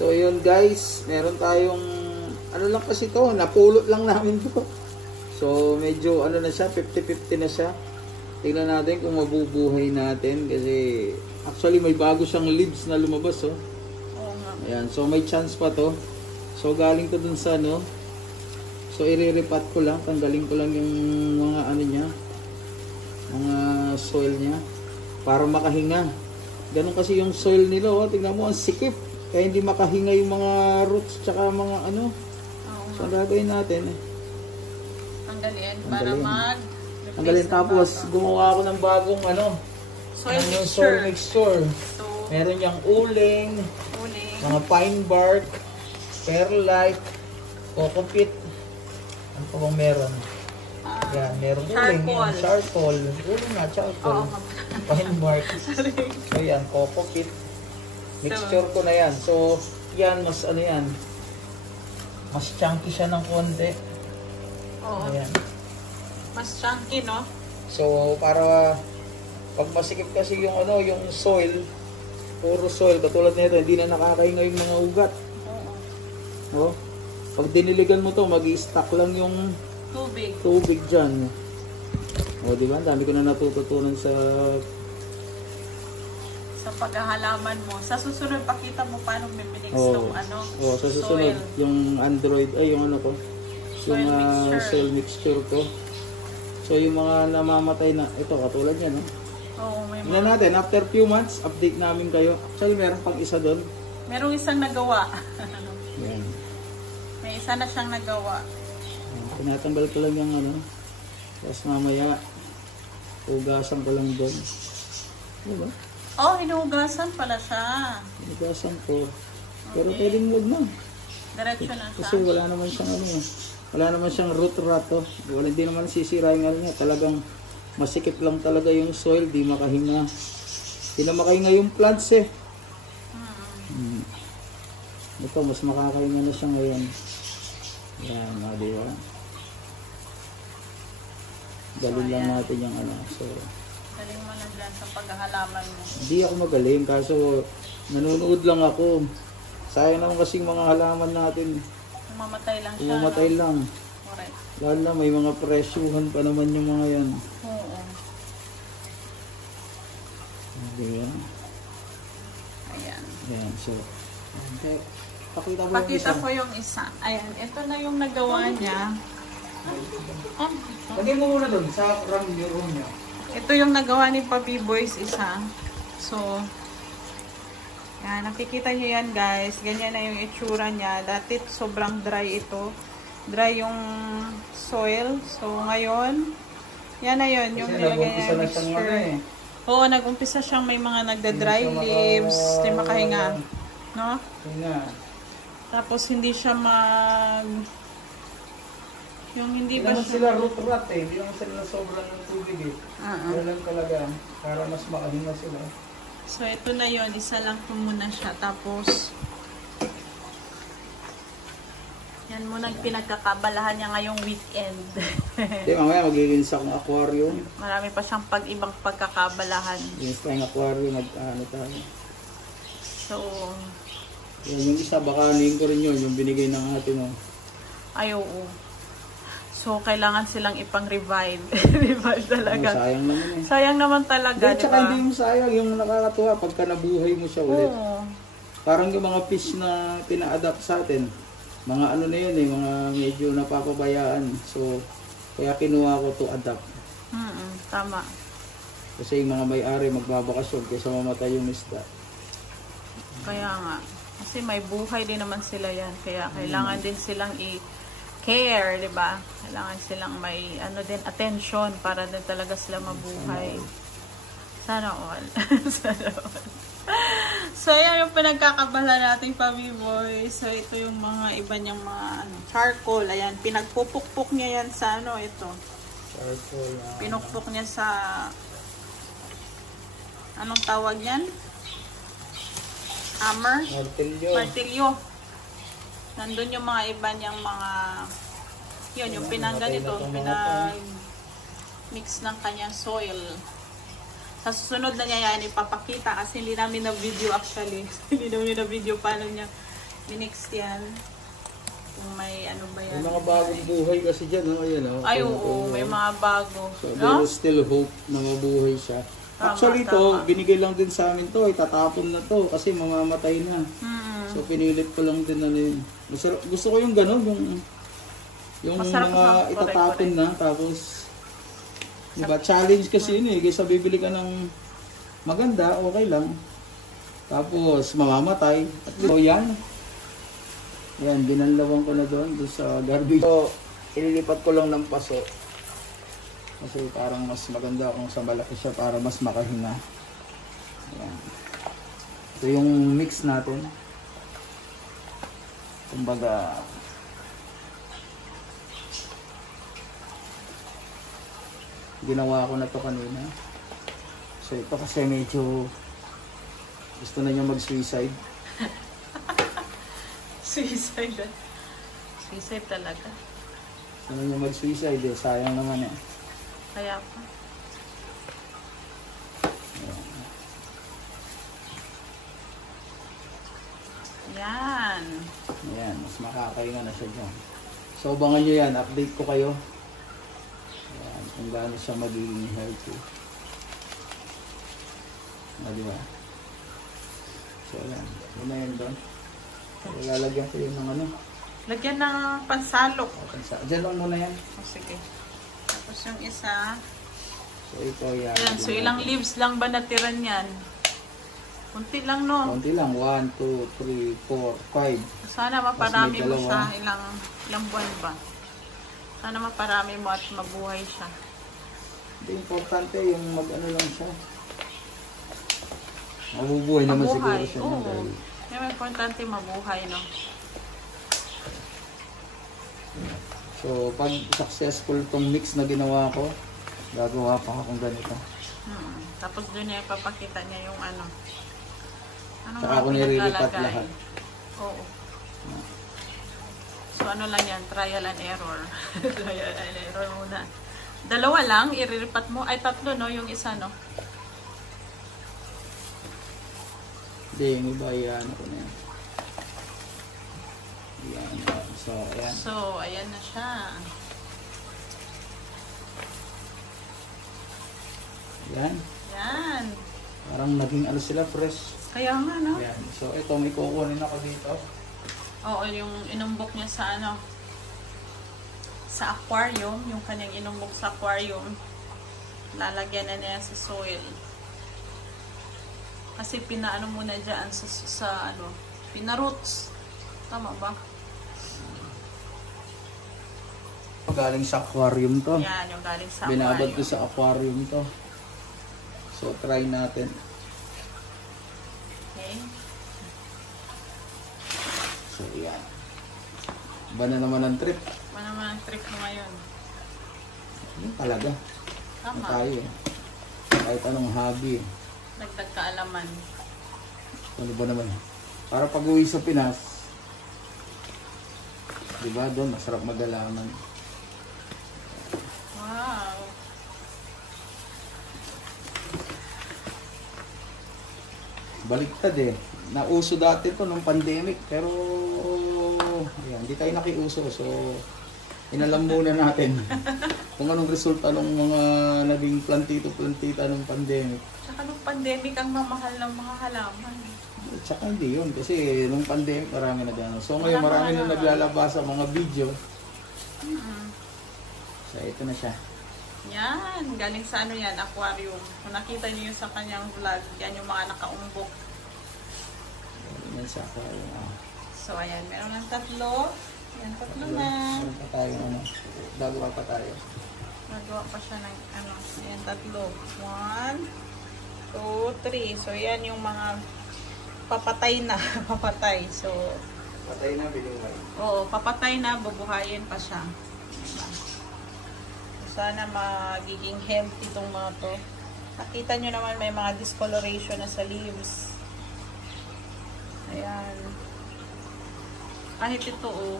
So yun guys, meron tayong ano lang kasi to, napulot lang namin to. So medyo ano na siya, 50-50 na siya. Tingnan natin kung mabubuhay natin kasi actually may bago siyang leaves na lumabas oh. Oo nga. Ayan, so may chance pa to. So galing to dun sa ano. So iriripat ko lang, tanggalin ko lang yung mga ano niya, mga soil niya para makahinga. Ganun kasi yung soil nila oh, tingnan mo ang sikip. Kaya hindi makahinga yung mga roots tsaka mga ano. So ang gagawin natin tanggalin para tanggalin tapos gumawa ako ng bagong ano, soil mixture. So, meron yung uling, mga pine bark, perlite, coco peat. Ano pa bang meron? Yan, meron uling, yung charcoal. Uling nga, charcoal. Pine bark. So yan, coco peat. Mixture ko na yan. So, yan, mas ano yan. Mas chunky siya ng konti. Oo. Ayan. Mas chunky, no? So, para pag masikip kasi yung ano, yung soil, puro soil, katulad nito, hindi na nakakahinga yung mga ugat. Oo. Oh, pag diniligan mo to, mag-i-stack lang yung tubig dyan. O, di ba? Dami ko na natututunan sa paghahalaman mo. Sa susunod, pakita mo paano mimix ng ano, sa susunod, soil. yung Android, ay yung ano ko, Soil yung mixture. soil mixture ko. So, yung mga namamatay na, ito, katulad yan, no? Oo, may Tingnan natin, after few months, update namin kayo. Actually, meron pang isa doon. merong isang nagawa. Yan. May isa na siyang nagawa. Tinatanggal ko lang yung ano. Tapos mamaya, hugasan ko lang doon. Diba? Oh, hinugasan pala siya. Hugasan ko. Pero pwedeng huwag na. Diretso na Kasi siya. wala naman siyang ano. Wala naman siyang root rot. Oh. Wala, hindi naman sisira yung ano niya. Talagang masikip lang talaga yung soil. Di makahinga. Hindi na makahinga yung plants eh. Ito, mas makakahinga na siya ngayon. Yan, di ba? Galing lang natin yung ano. So, Galing mo na dyan sa paghahalaman mo. hindi ako magaling. Kaso, nanonood lang ako. Sayang naman kasing mga halaman natin. Mamatay lang siya. Umamatay no? lang. Correct. Lalo na may mga presyuhan pa naman yung mga yan. Oo. Ayan. Ayan. Ayan. So, okay. Pakita mo Pakita ko yung isa. Ayan, ito na yung nagawa niya. Lagay mo muna doon sa room niya. Ito yung nagawa ni Papi Boys isa. So, yan, nakikita niyo yan guys. Ganyan na yung itsura niya. Dati sobrang dry ito. Dry yung soil. So, ngayon, yan na yun. Yung nilagay niya yung mixture. Oo, nag-umpisa siyang may mga nagda-dry leaves. Hindi makahinga. No? Hinga. Tapos hindi siya yung hindi ba naman siya sila root rot eh. Hindi naman sila sobrang ng tubig eh. Ganun talaga. Para mas makahinga sila. So, ito na yon, isa lang po muna siya. Tapos, yan muna pinagkakabalahan niya ngayong weekend. Hindi, mamaya mag-rinse akong aquarium. Marami pa siyang ibang pagkakabalahan. Rinse tayong aquarium, mag-ano tayo. So, Yung isa, baka anin ko rin yun, yung binigay ng ate mo. ay oo. So, kailangan silang ipang-revive. Revive talaga. Sayang naman eh. Sayang naman talaga, Then, di tsaka ba? hindi yung sayang, yung nakakatuwa pagka nabuhay mo siya ulit. Oo. Parang yung mga fish na pina-adapt sa atin, mga ano na yun eh, mga medyo napapabayaan. So, kaya kinuha ko to adapt. Tama. Kasi yung mga may-ari magbabakasyon kaysa mamatay yung isda. Kaya nga. Kasi may buhay din naman sila yan. Kaya kailangan din silang i-care, di ba? Kailangan silang may ano din, attention para din talaga sila mabuhay. Sana all. Sana all. So, yan yung pinagkakabala nating Papi Boy. So, ito yung mga iba niyang mga charcoal. Ayan, pinagpupukpok niya yan sa ano, ito. Charcoal. Pinukpok niya sa anong tawag yan? Hammer? Martilyo. Martilyo. Nandun yung mga iba niyang mga yun, yung pinangganito, pinag-mix ng kanyang soil. Sa susunod na niya yan ipapakita kasi hindi namin na video actually. Hindi namin na video paano niya Minix yan. Kung may ano ba yan. May mga bagong buhay kasi dyan, no? Ayan, no? Ay, oo, may mga bago. So, no? there is still hope na mabuhay siya. Tama, Actually, tama. binigay lang din sa amin to. Itatapon na to kasi mamamatay na. So, pinilit ko lang din ano yun. Gusto ko yung gano'n, yung Masarap mga na. itatapon na. Tapos, diba, challenge kasi yun eh. Kaysa bibili ka ng maganda, okay lang. Tapos, mamamatay. At least, so, yan. Yan, binanlawan ko na doon sa garbage. So, ililipat ko lang ng paso. Kasi parang mas maganda kung sa malaki siya para mas makahinga. Yan. Ito yung mix natin. Kumbaga, ginawa ko na to kanina. So ito kasi medyo gusto na niya mag-suicide. Suicide. Suicide talaga. Gusto na niya mag-suicide eh. Sayang naman eh. Kaya pa. Yan. Ayan, mas makakainga na siya dyan. So abangan nyo yan, update ko kayo. Ayan, kung gaano siya magiging healthy. Diba? So ayan, yun na yun doon. Lalagyan ko yun ng ano. Lagyan ng pansalok. Diyan lang muna yan. O, sige. Tapos yung isa. So ito yan. Yan, so ilang leaves lang ba natiran yan? Kunti lang, no? Konti lang. 1, 2, 3, 4, 5. Sana maparami mo dalawa. siya. Ilang buwan ba? Sana maparami mo at mabuhay siya. Hindi importante yung mag-ano lang siya. Mabubuhay naman siguro siya. Oo. Dahil Yung importante mabuhay, no? so, pag successful tong mix na ginawa ko, gagawa pa akong ganito. Tapos doon niya ipapakita niya yung ano. Ano Saka nga ako nililipat pinaglalagay? lahat. Oo. So ano lang yan, trial and error. Trial and error muna. Dalawa lang, iriripat mo. Ay, tatlo, no? Yung isa, no? Hindi, yung iba, yan ako na yan. Yan. So, ayan. So, ayan na siya. Yan. Yan. Parang naging ano sila, fresh. Kaya nga, no? Yan. So, ito, may kukunin ako dito. Oo, yung inumbok niya sa ano, sa aquarium, yung kanyang inumbok sa aquarium, lalagyan na niya sa soil. Kasi pinaano muna dyan sa ano, pinaroots. Tama ba? Galing sa aquarium to. Yan, yung galing sa Binabad aquarium. ko sa aquarium to. So, try natin. Okay. So, yan. Iba na naman ang trip. Ano naman ang trip mo ngayon? Yung talaga. Tama. Tayo eh. Kahit anong hobby eh. Dagdag kaalaman. Ano ba naman? Para pag uwi sa Pinas, diba doon masarap magalaman. Wow. Baliktad eh. Nauso dati to nung pandemic pero ayan, hindi tayo nakiuso. So inalam muna natin kung anong resulta ng mga naging plantito-plantita nung pandemic. Tsaka nung pandemic ang mamahal ng mga halaman. Tsaka hindi yun kasi nung pandemic marami na gano'n. So ngayon marami na naglalabas sa mga video. So ito na siya. Yan, galing sa ano yan, aquarium. Kung nakita niyo sa kanyang vlog, yan yung mga nakaumbok. Yan sa aquarium. So ayan, meron ng tatlo. Yan, tatlo na. Meron pa tayo ano. Gagawa pa tayo. Nagawa pa siya ng ano, yan, tatlo. 1, 2, 3. So yan yung mga papatay na. Papatay. So, Patay na, binuhay. oo, papatay na, bubuhayin pa siya. Diba? Sana magiging healthy itong mga to. Nakita nyo naman may mga discoloration na sa leaves. Ayan. Kahit ito, oh.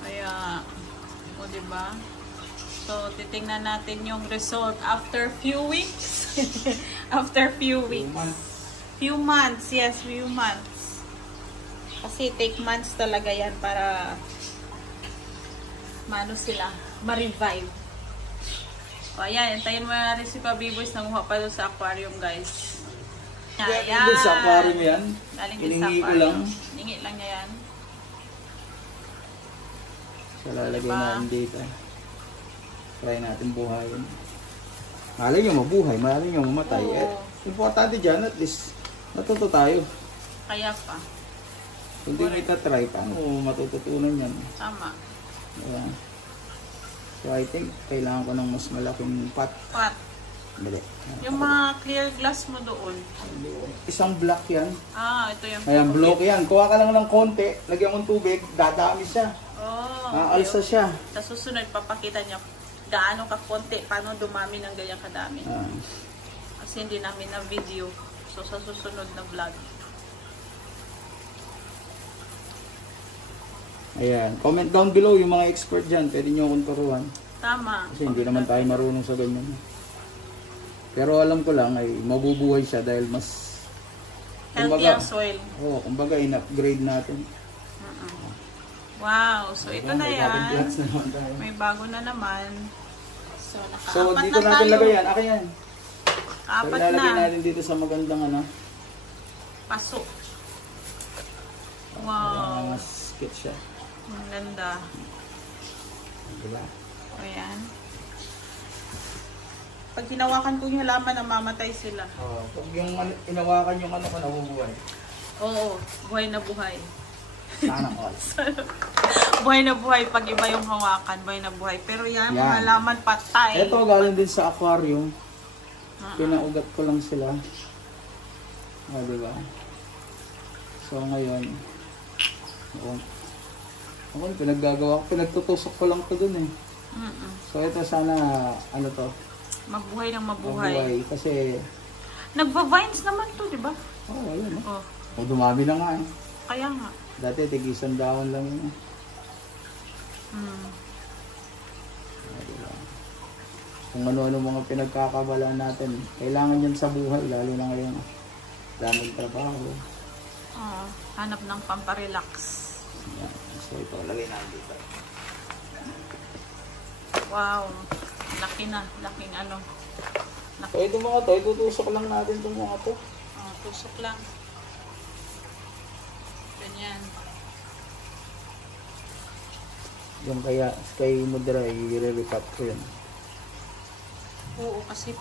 Kaya, o diba? So, titingnan natin yung result after few weeks. After few weeks. Few months, yes, few months. Kasi take months talaga yan para ma-revive. O ayan, antayin mo na rin si Pabiboys, nanguha pa doon sa aquarium, guys. Ayan. Doon sa aquarium yan. Iningi ko lang. Iningi lang niya yan. So lalagay natin dito. Try natin buhayin. Malay nyo mabuhay, malay nyo mamatay. Importante dyan, at least natuto tayo. Kaya pa. Kung di kita try, paano matututunan yan? Tama. Ayan. So I think kailangan ko ng mas malaking pot. Dali. Yung mga clear glass mo doon. Isang block yan. Ito yung Ayan, block yan. Kuha ka lang ng konti, lagyan mong tubig, dadami siya. Aalsa siya. Sa susunod, papakita niya gaano ka konti, paano dumami ng ganyan kadami. Kasi hindi namin na video. So sa susunod na vlog. Ayan. Comment down below yung mga expert dyan. Pwede nyo akong turuan. Tama. Kasi hindi naman tayo marunong sa ganyan. Pero alam ko lang ay mabubuhay siya dahil mas healthy ang soil. Oo, kumbaga in-upgrade natin. Wow. So ito na yan. May bago na naman. So nakaapat dito na natin tayo. lagay yan. Akin yan. Apat so, ilalagay na. natin dito sa magandang Paso. Wow. Mas cute siya. Ang ganda. Diba? Ayan. Pag hinawakan ko yung halaman, namamatay sila. Pag yung inawakan yung nabubuhay. Oo. Buhay na buhay. Sana all. Buhay na buhay. Pag iba yung hawakan, buhay na buhay. Pero yan, mga halaman patay. Ito galing din sa aquarium. Pinaugat ko lang sila. Diba? So ngayon, ako pinaggagawa ko, pinagtutusok ko lang to dun eh. So ito sana, to? Mabuhay ng mabuhay. Kasi nagva-vines naman to, di ba? Ayun. Dumami na nga eh. Kaya nga. Dati tig-isang dahon lang yun. Diba? Kung ano-ano mga pinagkakabalaan natin, kailangan yan sa buhay, lalo na ngayon. Daming trabaho. Hanap ng pamparelax. Yan. So ito, lagay natin dito. Wow. Laki na. Laking So ito mga to, itutusok lang natin itong mga to. Tusok lang. Ganyan. Yung kay Mudra, i-re-recut ko yun. Oo, kasi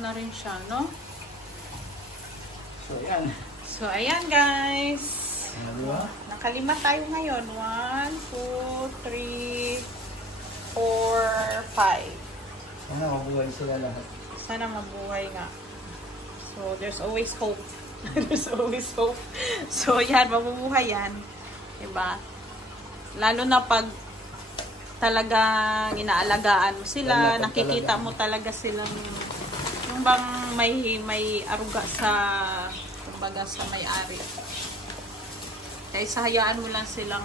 na rin siya, no? So ayan. So ayan guys. Diba? Nakalima tayo ngayon. 1, 2, 3, 4, 5. Sana mabuhay sila lahat. Sana mabuhay nga. So, there's always hope. There's always hope. So, yan, mabubuhay yan. Diba? Lalo na pag talagang inaalagaan mo sila, nakikita mo talaga silang yung bang may aruga sa kumbaga sa may-ari. Kaysa hayaan mo lang silang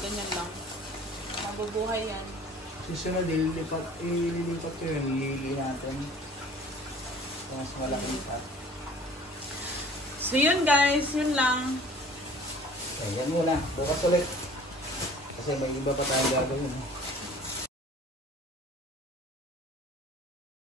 ganyan lang. Mabubuhay yan. Susunod, ililipat ko yun, ilili natin. Mas malaking pot. So yun guys, yun lang. Ayan muna, bukas ulit. Kasi may iba pa tayong gagawin.